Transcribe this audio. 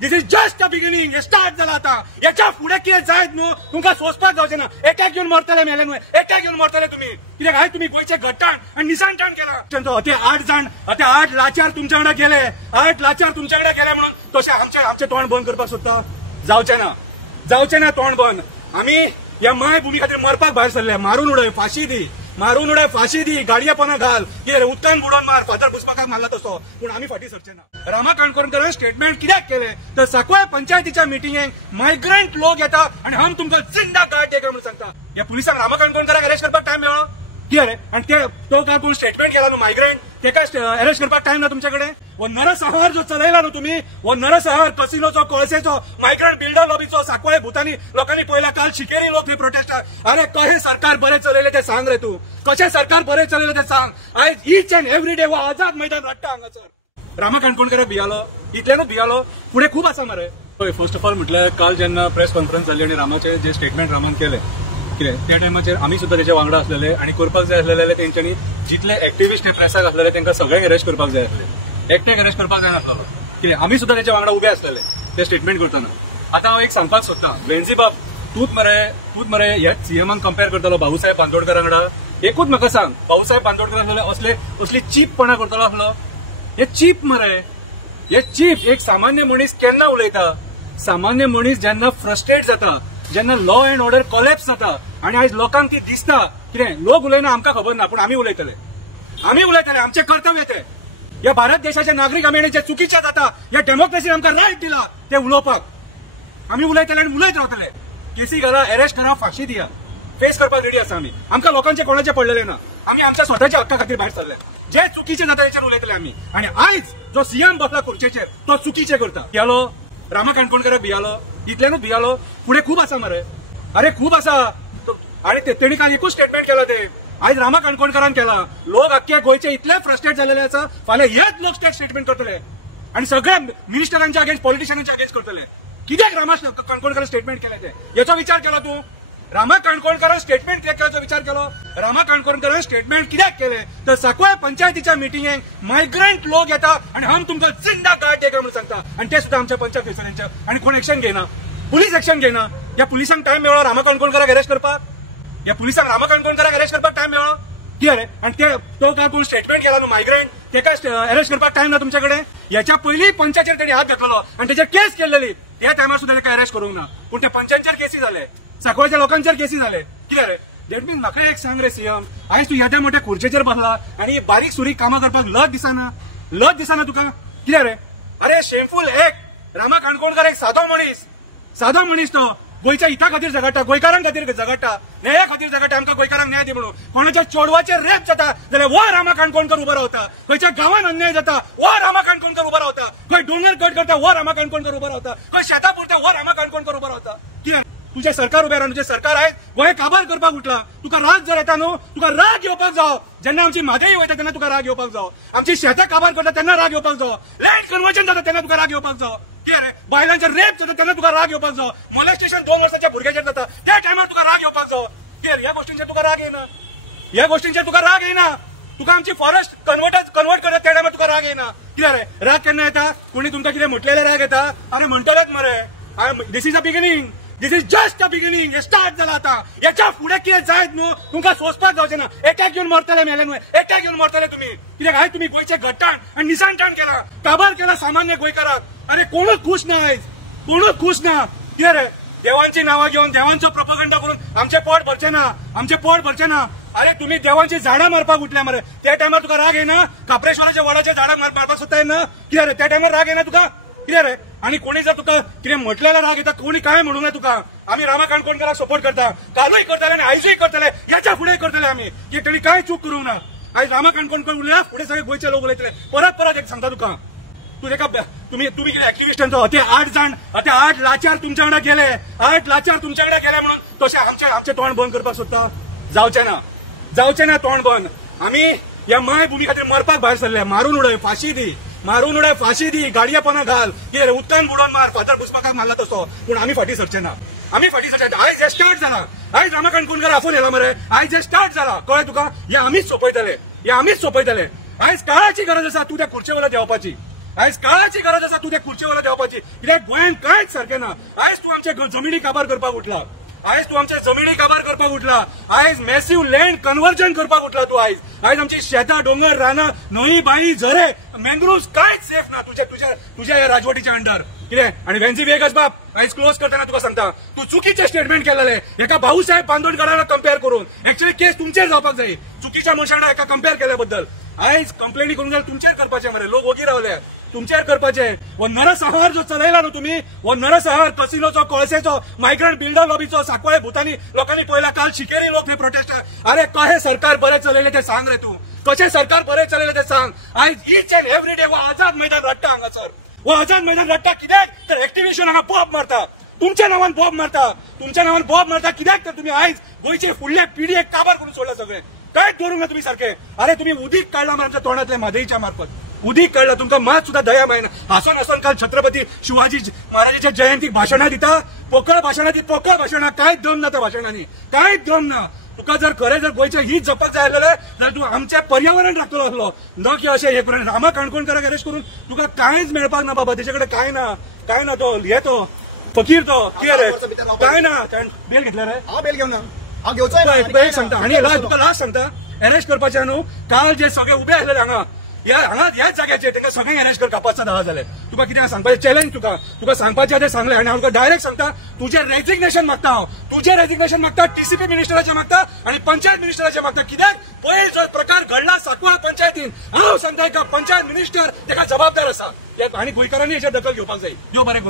This is just the beginning. Start झाला आता. याच्या पुढे किती जायत न्हू तुमकां सोचपाक जावचें ना. एकट्याक घेऊन मरतले मेले न्हू. एकट्याक घेऊन मरतले तुम्ही. कित्याक हाय तुम्ही गोंयचे घट्टाण आणि निसांटाण केला. ते 8 जाण ते 8 लाचार तुमच्या वांगडा गेले. 8 लाचार तुमच्या वांगडा गेले म्हणून तशें आमचे तोंड बंद करपाक सोदता. जावचें ना तोंड बंद. आम्ही या मायभूमी खातीर मरपाक भायर सरले. मारून उडय, फाशी दी. गाडये पोना घाल. कितें उदकान बुडोवन मार. फादर पुष्पाकाक मारला तसो. पूण आमी फाटी सरचे ना. रामा काणकोणकर स्टेटमेंट कित्याक केले तर सांकवाळ पंचायतीच्या मिटिंगेक मायग्रंट लोक येता आणि हम तुमकां जिंदा गाड देगा म्हणून सांगता. या पुलिसांक रामा काणकोणकराक अरेस्ट करपाक टायम मेळ्ळो कितें रे. आणि तो काय कोण स्टेटमेंट केला न्हू मायग्रंट तेका अरेस्ट करपाक टायम ना तुमच्याकडे. वो नरसंहार जो चलयला न्हू तुम्ही, वो नरसंहार कसिनोचो, कोळसेचो, मायग्रंट बिल्डर लॉबीचो, सांकवाळे भुतानी लोकांनी पळयला. काल शिकेरी लोक थंय प्रोटेस्टार. अरे कशें सरकार बरें चलयलें तें सांग रे तूं. कशें सरकार बरें चलयलें तें सांग. आयज ईच अँड एवरी डे वो आझाद मैदान रडटा हांगासर. रामा काणकोणकराक भियालो, इतल्यानूच भियालो, फुडें खूब आसा मरे. फर्स्ट ऑफ ऑल म्हटल्यार काल जेन्ना प्रेस कॉन्फरन्स जाल्ली आनी रामाचे जे स्टेटमेंट रामान केले कितें त्या टायमाचेर आमी सुद्दां तेच्या वांगडा आसलेले आनी करपाक जाय आसलेले तेंच्यांनी जितले एक्टिविस्ट हे प्रेसाक आसलेले तांकां सगळ्यांक अरेस्ट करपाक जाय आसले. एकट्याक अरेस्ट करपाक जाय नासलो कितें. आमी सुद्दां तेच्या वांगडा उबे आसलेले ते स्टेटमेंट करतना. आतां हांव एक सांगपाक सोदतां वेंझी बाब तूच मरे ह्या सीएमांक कंपेर करतालो भाऊसाहेब बांदोडकरा वांगडा. एकूच म्हाका सांग भाऊसाहेब बांदोडकर असली चीपपणा करतालो आसलो. हे चीप मरे, हे चीप. एक सामान्य मनीस केन्ना उलयता. सामान्य मनीस जेन्ना फ्रस्ट्रेट जाता, जेन्ना लॉ अँड ऑर्डर कोलॅप्स जाता आणि आयज लोकांक ती दिसता कितें लोक उलयना आमकां खबर ना पूण आमी उलयतले. आमचें कर्तव्य तें. ह्या भारत देशाचे नागरीक आमी जे चुकीचें जाता ह्या डेमोक्रेसीन आमकां रायट दिला ते उलोवपाक. आमी उलयतले आनी उलयत रावतले. केसी घाला, अरेस्ट करा, फाशी दिया. फेस करपाक रेडी आसा आमी. आमकां लोकांचे कोणाचे पडलेले ना. आमी आमच्या स्वताच्या हक्का खातीर भायर सरले. जे चुकीचे जाता तेचेर उलयतले आमी. आनी आयज जो सीएम बसला खुर्चेचेर तो चुकीचे करता. भियालो रामा काणकोणकराक भियालो, इतल्यानूच भियालो. फुडें खूब आसा मरे. अरे खूब आसा. आणि तेणी काल एकूच स्टेटमेंट केला ते. आयज रामा काणकोणकरान केला. लोक अख्खे गोंयचे इतले फ्रस्ट्रेट झालेले आसा. फाल्यां हेच लोक स्टेटमेंट करतले आणि सगळ्या मिनिस्टरांच्या अगेन्स्ट पॉलिटिशियनांच्या अगेन्स्ट करतले. कित्याक रामा काणकोणकर स्टेटमेंट केले ते याचो विचार केला तू. रामा काणकोणकर स्टेटमेंट कित्याक केल्याचो विचार केलो. रामा काणकोणकर स्टेटमेंट कित्याक केले तर सांकवाळ पंचायतीच्या मिटिंगेक मायग्रंट लोक येता आणि हम तुमकां जिंदा गाड देगा म्हणून सांगता. आणि ते सुद्धा आमच्या पंचायत सदस्यांच्या. आणि कोण एक्शन घेना. पुलीस एक्शन घेना. या पुलिसांक टायम मेळ्ळो रामा काणकोणकराक अरेस्ट करपाक. या पुलिसांक रामा काणकोणकराक अरेस्ट करपाक टायम मेळ्ळो कितें रे. आणि तो काय कोण स्टेटमेंट केला न्हू मायग्रंट तेका अरेस्ट करपाक टायम ना तुमच्याकडे. याच्या पयलीं पंचाचेर तेणी हात घातलेलो आणि तेचेर केस केल्लेली. त्या टायमार सुद्धा तेका अरेस्ट करूंक ना. पूण त्या पंचांचेर केसी जाले, सांकवाळच्या लोकांचेर केसी जाले. कितें रे. दॅट मीन्स म्हाका एक सांग रे सीएम, आयज तूं येद्या मोठ्या खुर्चेचेर बसला आणि बारीक सुरीक कामां करपाक लज दिसना तुका. कितें रे. अरे शेमफूल. एक रामा काणकोणकर एक सादो मनीस तो गोंयच्या हिता खातीर झगडटा, गोंयकारां खातीर झगडटा, न्याया खातीर झगडटा. आमकां गोंयकारांक न्याय दी म्हणून. कोणाच्या चेडवाचेर रेप जाता जाल्यार वो रामा काणकोणकर उबो रावता. खंयच्या गांवांत अन्याय जाता वो रामा काणकोणकर उबो रावता. खंय डोंगर कट करता वो रामा काणकोणकर उबो रावता. खंय शेतां पुरता वो रामा काणकोणकर उबो रावता. कित्याक तुजें सरकार उबें रावन तुजें सरकार आयज गोंय काबार करपाक उठला. तुका राग जर येता न्हू तुका राग येवपाक जावो. जेन्ना आमची म्हादई वयता तेन्ना तुका राग येवपाक जावो. आमची शेतां काबार करता तेन्ना राग येवपाक जावो. लँड कन्वर्जन जाता तेन्ना तुका राग येवपाक जावो. कितें रे. बायलांचे रेप जाता तेन्ना तुका राग येवपाक जावो. मोलेस्टेशन 2 वर्साच्या भुरग्याचेर जाता त्या टायमार तुका राग येवपाक जावो. कितें ह्या गोष्टींचेर तुका राग येना. तुका आमची फॉरेस्ट कन्वर्ट करता त्या टायमार तुका राग येना. कितें रे. राग केन्ना येता. कोणी तुमकां कितें म्हटलेले राग येता. अरे म्हणटलेच मरे. This is a beginning. This is just the beginning. Start झाला आता. याच्या पुढे कितें जायत न्हू तुमकां सोचपाक जावचें ना. एकट्याक घेवन मरतले मेले न्हू. एकट्याक घेवन मरतले तुम्ही. कित्याक हाय तुम्ही गोंयचे घट्टाण आणि निसांटाण केला. काबार केला सामान्य गोंयकाराक. अरे कोणूच खुश ना आयज. कितें रे. देवांची नावां घेवन देवांचो प्रोपगंडा करून आमचे पोट भरचे ना. अरे तुम्ही देवांची झाडां मारपाक उठल्या मरे. त्या टायमार तुका राग येना. काप्रेश्वराच्या वडाच्या झाडां मारपाक सोदता येना. कितें रे. त्या टायमार राग येना तुका. कितें रे. आणि कोणी जर तुका कितें म्हटलेला राग येता कोणी काय म्हणूंक ना तुका. आमी रामा काणकोणकराक सपोर्ट करता. कालूय करतले आणि आयजूय करतले. याच्या फुडें करतले आमी. की तेणी काय चूक करूंक ना. आयज रामा काणकोणकर उलयला फुडें सगळे गोंयचे लोक उलयतले. परत एक सांगता तुका. तू तेका तुम्ही कितें एक्टिविस्टांचो ते 8 लाचार तुमच्या वांगडा गेले. 8 लाचार तुमच्या वांगडा गेले म्हणून तशें आमचे तोंड बंद करपाक सोदता. जावचें ना तोंड बंद. आमी या मायभूमी खातीर मरपाक भायर सरले. मारून उडय, फाशी दी. गाडये पोना घाल. कितें उदकान बुडोवन मार. फादर पुष्पाकाक मारला तसो. पूण आमी फाटी सरचे ना. आयज हे स्टार्ट जाला. आयज रामा काणकोणकर आफून येला मरे. आयज हे स्टार्ट जाला. कळ्ळें तुका. हे आमीच सोपयतले. आयज काळाची गरज आसा. तू त्या खुर्चे वयल्यान देंवपाची. आयज काळाची गरज आसा तू त्या खुर्चेवाला देवपाची, कित्याक गोंयांत कांयच सारखें ना. आयज तू आमचे जमिनी काबार करपाक उठला, आयज तू आमच्या जमिनी काबार करपाक उठला, आयज मॅसिव्ह लँड कन्वर्जन करपाक उठला तू. आयज आमची शेतां, डोंगर, रानां, न्हंय, बाळी, झरे, मँग्रोव्स कांयच सेफ ना तुझ्या ह्या राजवटीच्या अंडर. कितें आनी वेन्सी वेगस बाब आयज क्लोज करतना तुका सांगता, तू चुकीचे स्टेटमेंट केलेले एका भाऊसाहेब बांदोडकरांना कंपेअर करून. एक्चुअली केस तुमचेर जावपाक जाय, चुकीच्या मनशांना एका कंपेअर केल्या बद्दल. आयज कंप्लेनी करून जाल्यार तुमचेर करपाचे मरे, लोक ओगी रावले तुमचेर करपाचे. हो नरसंहार जो चलयला न्हू तुमी, हो नरसंहार कसिनोचो, कोळसेचो, मायग्रंट बिल्डर लॉबीचो, सांकवाळे भुतानी लोकांनी पळयला. काल शिकेरी लोक हे प्रोटेस्ट. अरे कशें सरकार बरें चलयले ते सांग रे तू, कशें सरकार बरें चलयले ते सांग. आयज ईच अँड एवरी डे हो आझाद मैदान रडटा हांगासर, हो आझाद मैदान रडटा. कित्याक तर एक्टिव्हिशन हांगा बॉब मारता, तुमच्या नांवान बॉब मारता, तुमच्या नांवान बॉब मारता. कित्याक तर तुम्ही आयज गोंयचे फुडले पिढयेक काबार करून सोडला सगळे. कांयच दवरूंक ना तुम्ही सारखे. अरे तुम्ही उदीक काढला मरे आमच्या तोंडातले म्हादईच्या मार्फत, उदीक काढला. तुमकां मात सुद्धा दया मायना. हांसून हांसून काल छत्रपती शिवाजी महाराजांच्या जयंतीक भाशणां दिता, पोकळ भाशणां दी, पोकळ भाशणां. कांयच दम ना त्या भाशणांनी, कांयच दम ना. तुका जर खरें जर गोंयचे हीच जपपाक जाय आसलें जाल्यार तूं आमचें पर्यावरण राखतलो असलो, न की अशें हे करून रामा काणकोणकाराक अरेस्ट करून तुका कांयच मेळपाक ना बाबा. तेचे कडेन कांय ना, कांय ना. तो हे तो फकीर तो कितें रे, कांय ना. बेल घेतला रे, हांव बेल घेवना, हांव घेवचोय एक सांगता. आणि तुका लास्ट सांगता, अरेस्ट करपाचे न्हू. काल जे सगळे उबे आसलेले हांगा ह्याच जाग्याचेर तांकां सगळ्यांक अरेस्ट कर, कापाचा 10 जाले. तुका कितें सांगपाचें चॅलेंज, तुका सांगपाचें तें सांगलें. आनी हांव तुका डायरेक्ट सांगता, तुजें रेजिग्नेशन मागता हांव, तुजें रेजिग्नेशन मागता, टीसीपी मिनिस्टराचें मागता आनी पंचायत मिनिस्टराचें मागता. कित्याक पयर जो प्रकार घडला सांकवाळ पंचायतीन, हांव सांगता एका पंचायत मिनिस्टर ताका जबाबदार आसा. आनी गोंयकारांनी हेचेर दखल घेवपाक जाय. देव बरें करूं.